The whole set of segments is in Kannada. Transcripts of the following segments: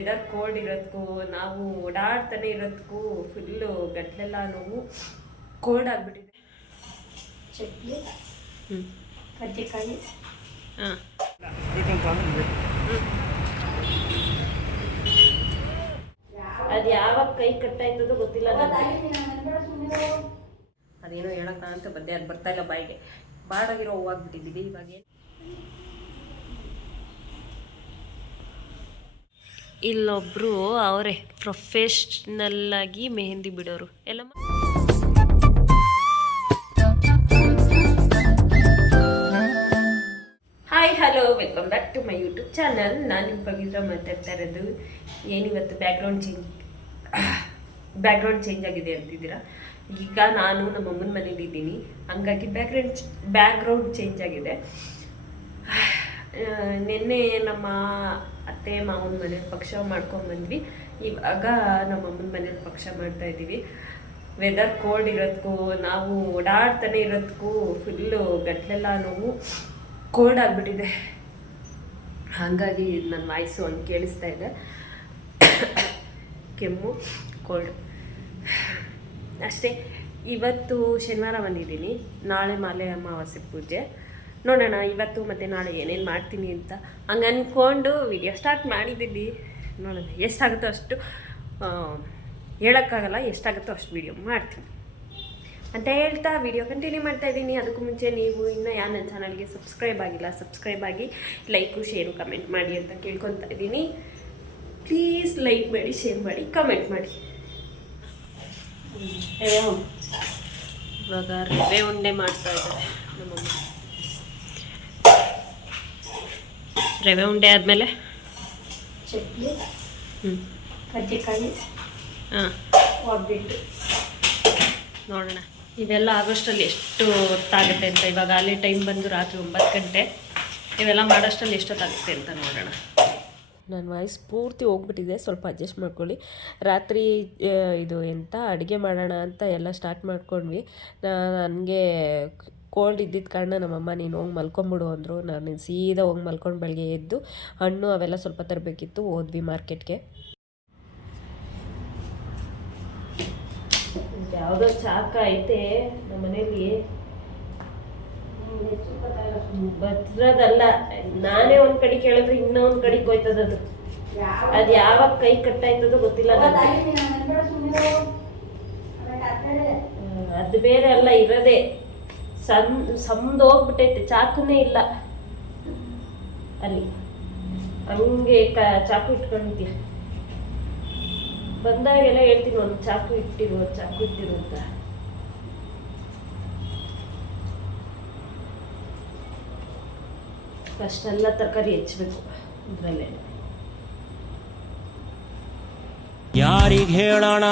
ವೆದರ್ ಕೋಲ್ಡ್ ಇರೋದಕ್ಕೂ ನಾವು ಓಡಾಡ್ತಾನೆ ಇರೋದಕ್ಕೂ ಫುಲ್ಲು ಗಟ್ಲೆಲ್ಲ ನೋವು ಕೋಲ್ಡ್ ಆಗಿಬಿಟ್ಟಿದೆ. ಚಟ್ನಿ ಕಜ್ಜಿಕಾಯಿ ಹಾಂ. ಅದು ಯಾವಾಗ ಕೈ ಕಟ್ಟಾಯ್ತದೋ ಗೊತ್ತಿಲ್ಲ ಅದೇನೋ ಹೇಳಕ್ ಅಂತ ಬಂದೆ ಅದು ಬರ್ತಾ ಇಲ್ಲ ಬಾಯಿಗೆ. ಬಾಡಾಗಿರೋ ಹೂವಾಗ್ಬಿಟ್ಟಿದ್ದೀವಿ ಇವಾಗ. ಇಲ್ಲೊಬ್ರು ಅವರೇ ಪ್ರೊಫೆಷ್ನಲ್ ಆಗಿ ಮೆಹಂದಿ ಬಿಡೋರು. ಎಲ್ಲ hi hello welcome back to my YouTube channel ನಾನು ನಿಮ್ಮ ಪವಿತ್ರ ಮಾತಾಡ್ತಾ ಇರೋದು. ಏನಿವತ್ತು ಬ್ಯಾಕ್ಗ್ರೌಂಡ್ ಚೇಂಜ್ ಬ್ಯಾಕ್ಗ್ರೌಂಡ್ ಚೇಂಜ್ ಆಗಿದೆ ಅಂತಿದ್ದೀರಾ? ಈಗ ನಾನು ನಮ್ಮ ಅಮ್ಮನ ಮನೇಲಿ ಇದ್ದೀನಿ. ಹಂಗಾಗಿ ಬ್ಯಾಕ್ಗ್ರೌಂಡ್ ಬ್ಯಾಕ್ಗ್ರೌಂಡ್ ಚೇಂಜ್ ಆಗಿದೆ. ನಿನ್ನೆ ನಮ್ಮ ಅತ್ತೆ ಮಾವನ ಮನೆ ಪಕ್ಷ ಮಾಡ್ಕೊಂಡ್ಬಂದ್ವಿ ಇವಾಗ ನಮ್ಮ ಅಮ್ಮನ ಮನೇಲಿ ಪಕ್ಷ ಮಾಡ್ತಾ ಇದ್ದೀವಿ. ವೆದರ್ ಕೋಲ್ಡ್ ಇರೋದಕ್ಕೂ ನಾವು ಓಡಾಡ್ತಾನೆ ಇರೋದಕ್ಕೂ ಫುಲ್ಲು ಗಟ್ಲೆಲ್ಲ ನೋವು ಕೋಲ್ಡ್ ಆಗಿಬಿಟ್ಟಿದೆ. ಹಾಗಾಗಿ ನನ್ನ ವಾಯ್ಸು ಹಂಗೆ ಕೇಳಿಸ್ತಾ ಇದೆ. ಕೆಮ್ಮು ಕೋಲ್ಡ್ ಅಷ್ಟೇ, ಇವತ್ತು ಶನಿವಾರ ಬಂದಿದ್ದೀನಿ. ನಾಳೆ ಮಾಲೆ ಅಮಾವಾಸ್ಯೆ ಪೂಜೆ. ನೋಡೋಣ, ಇವತ್ತು ಮತ್ತು ನಾಳೆ ಏನೇನು ಮಾಡ್ತೀನಿ ಅಂತ. ಹಂಗೆ ಅಂದ್ಕೊಂಡು ವಿಡಿಯೋ ಸ್ಟಾರ್ಟ್ ಮಾಡಿದ್ದೀನಿ. ನೋಡೋಣ, ಎಷ್ಟಾಗುತ್ತೋ ಅಷ್ಟು ಹೇಳೋಕ್ಕಾಗಲ್ಲ, ಎಷ್ಟಾಗುತ್ತೋ ಅಷ್ಟು ವಿಡಿಯೋ ಮಾಡ್ತೀನಿ. ಅಂತ ಹೇಳ್ತಾ ವಿಡಿಯೋ ಕಂಟಿನ್ಯೂ ಮಾಡ್ತಾ ಇದ್ದೀನಿ. ಅದಕ್ಕೂ ಮುಂಚೆ ನೀವು ಇನ್ನೂ ಯಾರು ನನ್ನ ಚಾನಲ್ಗೆ ಸಬ್ಸ್ಕ್ರೈಬ್ ಆಗಿಲ್ಲ ಸಬ್ಸ್ಕ್ರೈಬ್ ಆಗಿ ಲೈಕು ಶೇರು ಕಮೆಂಟ್ ಮಾಡಿ ಅಂತ ಕೇಳ್ಕೊತಾ ಇದ್ದೀನಿ. ಪ್ಲೀಸ್ ಲೈಕ್ ಮಾಡಿ ಶೇರ್ ಮಾಡಿ ಕಮೆಂಟ್ ಮಾಡಿ. ಇವಾಗ ರವೆ ಉಂಡೆ ಮಾಡ್ತಾ ಇದ್ದಾರೆ ನಮ್ಮಮ್ಮ ರವೆ ಉಂಡೆ ಆದಮೇಲೆ? ಚಟ್ನಿ ಹ್ಞೂ ಕಜ್ಜಿಕಾಯಿ ಹಾಂ. ಒಬ್ಬಿಟ್ಟು ನೋಡೋಣ. ಇವೆಲ್ಲ ಆಗೋಷ್ಟರಲ್ಲಿ ಎಷ್ಟು ಹೊತ್ತಾಗುತ್ತೆ ಅಂತ ಇವಾಗ ಅಲ್ಲಿ ಟೈಮ್ ಬಂದು ರಾತ್ರಿ ಒಂಬತ್ತು ಗಂಟೆ. ಇವೆಲ್ಲ ಮಾಡೋಷ್ಟರಲ್ಲಿ ಎಷ್ಟೊತ್ತಾಗುತ್ತೆ ಅಂತ ನೋಡೋಣ. ನನ್ನ ವಾಯ್ಸ್ ಪೂರ್ತಿ ಹೋಗ್ಬಿಟ್ಟಿದೆ ಸ್ವಲ್ಪ ಅಡ್ಜಸ್ಟ್ ಮಾಡ್ಕೊಳ್ಳಿ. ರಾತ್ರಿ ಇದು ಎಂತ ಅಡುಗೆ ಮಾಡೋಣ ಅಂತ ಎಲ್ಲ ಸ್ಟಾರ್ಟ್ ಮಾಡ್ಕೊಂಡ್ವಿ. ನನಗೆ ಕೋಲ್ಡ್ ಇದ್ದಿದ್ದ ಕಾರಣ ನಮ್ಮಮ್ಮ, ನೀನು ಹೋಗಿ ಮಲ್ಕೊಂಬಿಡು ಅಂದರು. ನಾನು ಸೀದಾ ಹೋಗಿ ಮಲ್ಕೊಂಡು ಬೆಳಗ್ಗೆ ಎದ್ದು ಹಣ್ಣು ಅವೆಲ್ಲ ಸ್ವಲ್ಪ ತರಬೇಕಿತ್ತು, ಹೋದ್ವಿ ಮಾರ್ಕೆಟ್ಗೆ. ಯಾವುದೋ ಚಾಕ ಐತೆ ನಮ್ಮ ಮನೇಲಿ ನಾನೇ ಒಂದ್ ಕಡೆ ಕೇಳಿದ್ರೆ ಇನ್ನೂ ಒಂದ್ ಕಡೆಗೆ ಹೋಯ್ತದ ಅದು. ಯಾವಾಗ ಕೈ ಕಟ್ಟಾಯ್ತದೋ ಗೊತ್ತಿಲ್ಲ ಅದು ಬೇರೆ ಅಲ್ಲ, ಇರೋದೇ. ಸಂ ಸಂದ್ ಹೋಗ್ಬಿಟ್ಟೈತೆ, ಚಾಕುನೇ ಇಲ್ಲ. ಅಲ್ಲಿ. ಹಂಗೆ ಕ, ಚಾಕು ಇಟ್ಕೊಂಡಿದ್ಯ? ಬಂದಾಗೆಲ್ಲ ಹೇಳ್ತೀನಿ, ಒಂದು ಚಾಕು ಇಟ್ಟಿರು ಚಾಕು ಇಟ್ಟಿರು ಅಂತ. ಫಸ್ಟ್ ಎಲ್ಲ ತರಕಾರಿ ಹೆಚ್ಚಬೇಕು ಇದರಲ್ಲೇ. ಯಾರಿಗೆ ಹೇಳೋಣ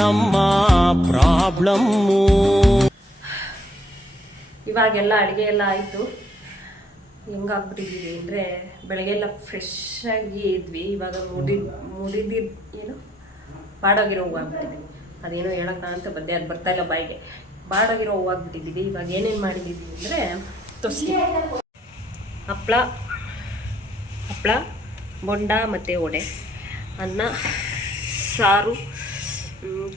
ನಮ್ಮ ಪ್ರಾಬ್ಲಮ್ಮು? ಇವಾಗೆಲ್ಲ ಅಡುಗೆ ಎಲ್ಲ ಆಯಿತು. ಹೆಂಗಾಗ್ಬಿಟ್ಟಿದ್ದೀವಿ ಅಂದರೆ ಬೆಳಗ್ಗೆಲ್ಲ ಫ್ರೆಶ್ ಆಗಿ ಇದ್ವಿ. ಇವಾಗ ಮುಡಿ ಮುಡಿದಿ ಏನು? ಬಾಡೋಗಿರೋ ಹೂವು ಆಗ್ಬಿಟ್ಟಿದ್ದೀವಿ ಅದೇನೋ ಹೇಳೋಣ ಅಂತ ಬಂದೆ. ಅದು ಬರ್ತಾ ಇಲ್ಲ ಬಾಯಿಗೆ. ಬಾಡೋಗಿರೋ ಹೂವು ಆಗ್ಬಿಟ್ಟಿದ್ದೀವಿ ಇವಾಗ ಏನೇನು ಮಾಡಿದ್ದೀವಿ ಅಂದರೆ ತೊಸಿ ಹಪ್ಪಳ ಹಪ್ಪಳ ಬೊಂಡ ಮತ್ತು ಒಡೆ ಅನ್ನ, ಸಾರು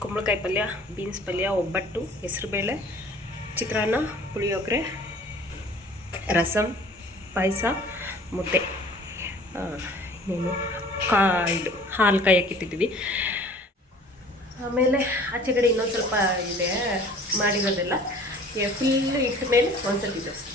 ಕುಂಬಳಕಾಯಿ ಪಲ್ಯ, ಬೀನ್ಸ್ ಪಲ್ಯ, ಒಬ್ಬಟ್ಟು, ಹೆಸರುಬೇಳೆ ಚಿತ್ರಾನ್ನ, ಪುಳಿಯೋಗರೆ ರಸಮ್ ಪಾಯಸ, ಮುದ್ದೆ. ಇನ್ನೇನು ಕಾ, ಇದು ಹಾಲು ಕಾಯಕ್ಕಿಟ್ಟಿದ್ದೀವಿ ಆಮೇಲೆ ಆಚೆ ಕಡೆ ಇನ್ನೊಂದು ಸ್ವಲ್ಪ ಇದೆ, ಮಾಡಿರೋದೆಲ್ಲ. ಫುಲ್ಲು ಇಟ್ಟ ಮೇಲೆ ಒಂದು ಸ್ವಲ್ಪ ದೋಸೆ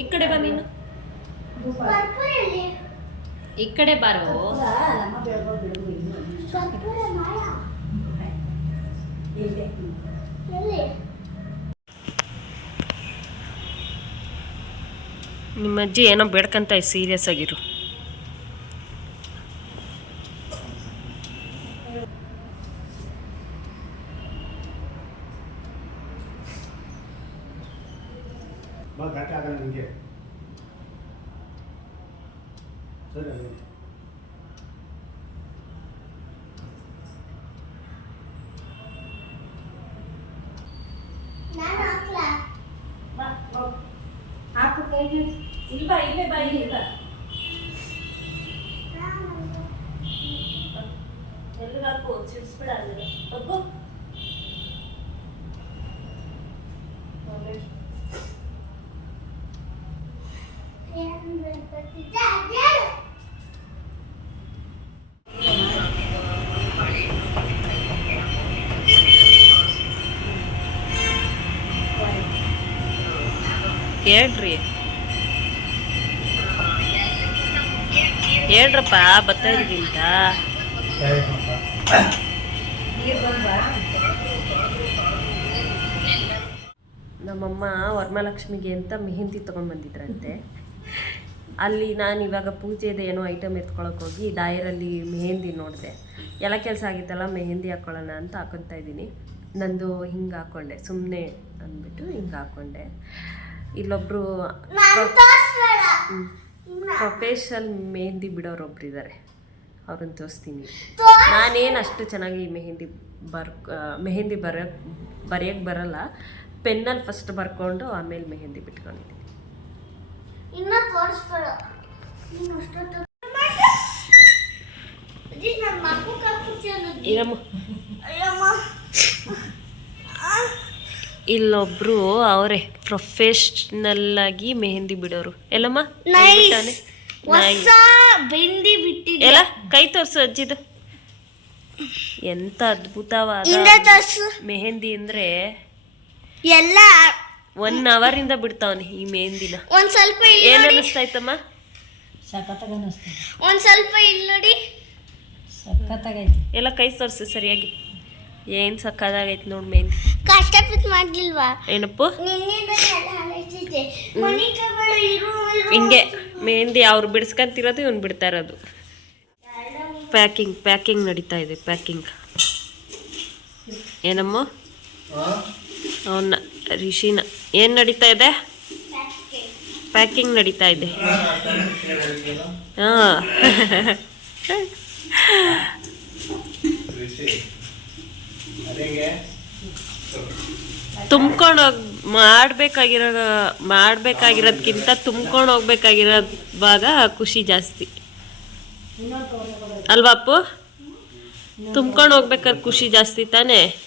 ಈ ಕಡೆ ಬಾ ನೀನು. ಈ ಕಡೆ ಬಾರೋ. ನಿಮ್ಮ ಅಜ್ಜಿ ಏನೋ ಬೇಡ್ಕಂತ ಸೀರಿಯಸ್ ಆಗಿರು. ಬಾ ಗಟ್ಟಿ ಆಗಲ್ಲ ನಿಮಗೆ ಸರಿ ಅದೇ ಬಾ ಹೋಗು. ಹಾಕು ಕೈಗೆ ಇಲ್ವಾ ಇಲ್ಲೇ ಬಾ ಇಲ್ಲಿ ಬಾ ಎಲ್ಲಿಗಾಕು ಸಿಡಿಸ್ಬಿಡ ಅಲ್ಲಿ ಹೋಗು ಹೇಳ್ರಿ. ಹೇಳ್ರಪ್ಪ ಬರ್ತಾ ಇದೀವಿಂತ ನಮ್ಮಮ್ಮ ವರಮಹಾಲಕ್ಷ್ಮಿಗೆ ಅಂತ ಮೆಹಂದಿ ತಗೊಂಡ್ ಬಂದಿದ್ರಂತೆ. ಅಲ್ಲಿ ನಾನು ಇವಾಗ ಪೂಜೆದು ಏನೋ ಐಟಮ್ ಎತ್ಕೊಳಕ್ಕೆ ಹೋಗಿ ದಾಯರಲ್ಲಿ ಮೆಹಂದಿ ನೋಡಿದೆ. ಎಲ್ಲ ಕೆಲಸ ಆಗಿತ್ತಲ್ಲ ಮೆಹೆಂದಿ ಹಾಕ್ಕೊಳ್ಳೋಣ ಅಂತ ಹಾಕೊತಾ ಇದ್ದೀನಿ. ನಂದು ಹಿಂಗೆ ಹಾಕ್ಕೊಂಡೆ ಸುಮ್ಮನೆ ಅಂದ್ಬಿಟ್ಟು ಹಿಂಗೆ ಹಾಕ್ಕೊಂಡೆ ಇಲ್ಲೊಬ್ಬರು ಪ್ರೊಫೆಷನಲ್ ಮೆಹೆಂದಿ ಬಿಡೋರೊಬ್ರು ಇದ್ದಾರೆ ಅವ್ರನ್ನ ತೋರಿಸ್ತೀನಿ. ನಾನೇನು ಅಷ್ಟು ಚೆನ್ನಾಗಿ ಮೆಹೆಂದಿ ಬರ್ ಮೆಹೆಂದಿ ಬರ ಬರೆಯೋಕ್ಕೆ ಬರಲ್ಲ. ಪೆನ್ನಲ್ಲಿ ಫಸ್ಟ್ ಬರ್ಕೊಂಡು ಆಮೇಲೆ ಮೆಹೆಂದಿ ಬಿಟ್ಕೊಂಡಿದ್ದೀನಿ. ಇನ್ನ ತೋರಿಸ್ಬೇಡ ನೀನು ಅಷ್ಟೊತ್ತು ಇಲ್ಲೊಬ್ರು ಅವರೇ ಪ್ರೊಫೆಷನಲ್ ಆಗಿ ಮೆಹಂದಿ ಬಿಡೋರು. ಎಲ್ಲಮ್ಮ? Nice. ಹೇಳ್ಬಿಟ್ಟಾನೆ? ನಾಯಿ. ಹೊಸ ಬೆಂದಿ ಬಿಟ್ಟಿದ್ದೆ ಎಲ್ಲ ಕೈ ತೋರ್ಸು ಅಜ್ಜಿದು. ಎಂತ ಅದ್ಭುತವಾದ ತೋರ್ಸು. ಮೆಹಂದಿ ಅಂದ್ರೆ ಎಲ್ಲ ಒನ್ ಅವರ್ ಇಂದ ಬಿಡ್ತಾವನೆ ಈ ಮೆಹಂದಿನ ಒಂದ್ ಸ್ವಲ್ಪ ಇಲ್ಲಿ ಏನ್ ನೋಡಿ. ಅನಿಸ್ತಾಯ್ತಮ್ಮ? ಸಖತ್ತಾಗ ಒಂದ್ ಸ್ವಲ್ಪ ಇಲ್ಲಿ ನೋಡಿ. ಸಖತ್ತಾಗೈತಿ. ಎಲ್ಲ ಕೈ ತೋರಿಸಿ ಸರಿಯಾಗಿ. ಏನ್ ಸಕ್ಕದಾಗೈತಿ ನೋಡ್ ಮೆಹಂದಿ ಕಷ್ಟಪಟ್ಟು ಮಾಡ್ಲಿಲ್ವಾ? ಏನಪ್ಪ? ನಿನ್ನಿಂದ ಎಲ್ಲ ಹಾಳಾಯ್ತಿದ್ದೆ ಮನಿಕ ಬೇಡ ಇರು ಇರು ಹಿಂಗೆ ಮೆಹಂದಿ ಅವ್ರು ಬಿಡಿಸ್ಕೊಂತಿರೋದು ಇವ್ನು ಬಿಡ್ತಾ ಇರೋದು ಪ್ಯಾಕಿಂಗ್ ಪ್ಯಾಕಿಂಗ್ ನಡೀತಾ ಇದೆ ಪ್ಯಾಕಿಂಗ್. ಏನಮ್ಮ? ಅವನ್ನ ರಿಷಿನ ಏನು ನಡೀತಾ ಇದೆ? ಪ್ಯಾಕಿಂಗ್ ನಡೀತಾ ಇದೆ. ಹಾಂ. ತುಂಬ್ಕೊಂಡು ಹೋಗ್ ಮಾಡಬೇಕಾಗಿರೋ ಮಾಡ್ಬೇಕಾಗಿರೋದ್ಕಿಂತ ತುಂಬ್ಕೊಂಡು ಹೋಗ್ಬೇಕಾಗಿರೋವಾಗ ಖುಷಿ ಜಾಸ್ತಿ. ಅಲ್ವಾ ಅಪ್ಪು? ತುಂಬ್ಕೊಂಡು ಹೋಗ್ಬೇಕಾದ್ರೆ ಖುಷಿ ಜಾಸ್ತಿ ತಾನೇ?